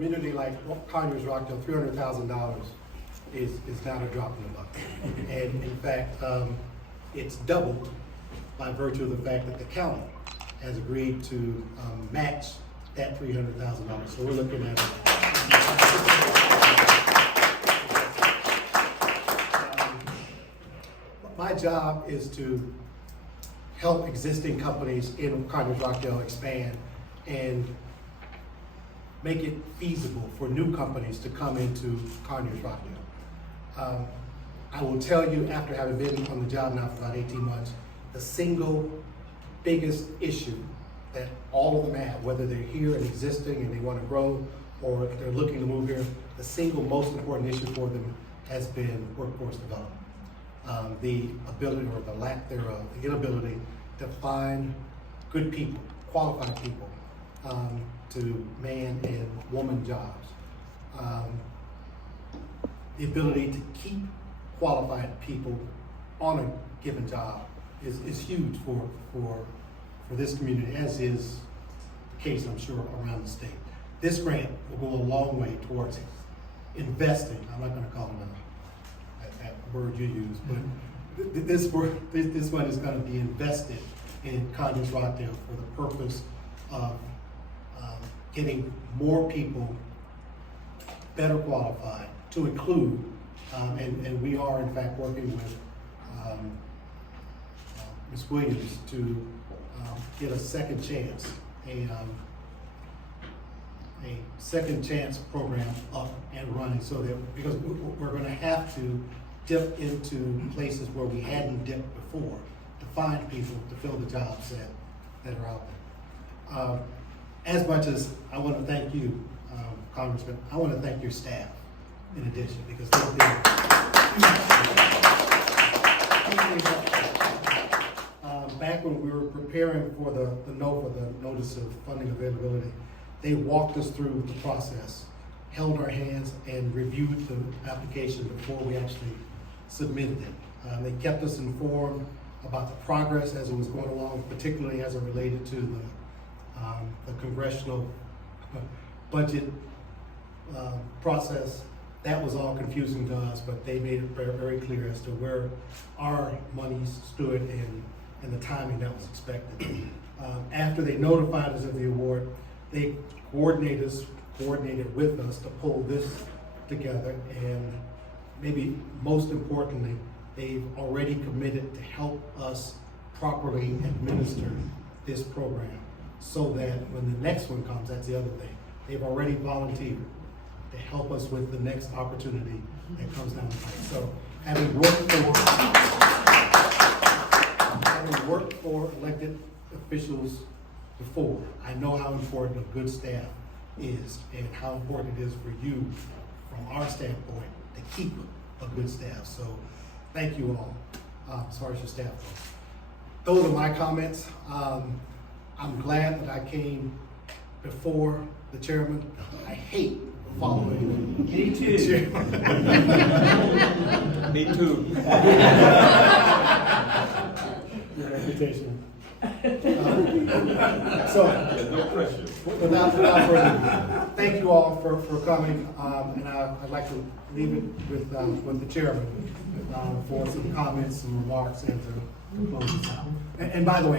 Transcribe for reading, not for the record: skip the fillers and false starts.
community like Conyers Rockdale, $300,000 is not a drop in the bucket. And in fact, it's doubled by virtue of the fact that the county has agreed to match that $300,000. So we're looking at my job is to help existing companies in Conyers Rockdale expand and make it feasible for new companies to come into Conyers Rockdale. I will tell you, after having been on the job now for about 18 months, the single biggest issue that all of them have, whether they're here and existing and they want to grow or they're looking to move here, the single most important issue for them has been workforce development. The ability or the lack thereof, the inability to find good people, qualified people, to man and woman jobs. The ability to keep qualified people on a given job is huge for this community, as is the case, I'm sure, around the state. This grant will go a long way towards investing. I'm not going to call it that word you use, but this one is going to be invested in Conyers Rockdale for the purpose of getting more people better qualified to include, and we are in fact working with Ms. Williams to get a second chance, a second chance program up and running, so that, because we're going to have to dip into places where we hadn't dipped before to find people to fill the jobs that are out there. As much as I want to thank you, Congressman, I want to thank your staff in addition, because they've been back when we were preparing for the notice of funding availability, they walked us through the process, held our hands, and reviewed the application before we actually submitted it. They kept us informed about the progress as it was going along, particularly as it related to the congressional budget process. That was all confusing to us, but they made it very, very clear as to where our monies stood and the timing that was expected. After they notified us of the award, they coordinated with us to pull this together, and maybe most importantly, they've already committed to help us properly administer this program, so that when the next one comes, that's the other thing, they've already volunteered to help us with the next opportunity that comes down the pipe. So having worked for elected officials before, I know how important a good staff is and how important it is for you, from our standpoint, to keep a good staff. So thank you all, as far as your staff goes. Those are my comments. I'm glad that I came before the chairman. I hate following Me too. the chairman. Me too. Your reputation. So, No pressure. without further ado, thank you all for coming, and I'd like to leave it with the chairman for some comments, some remarks, and to close this out. And by the way,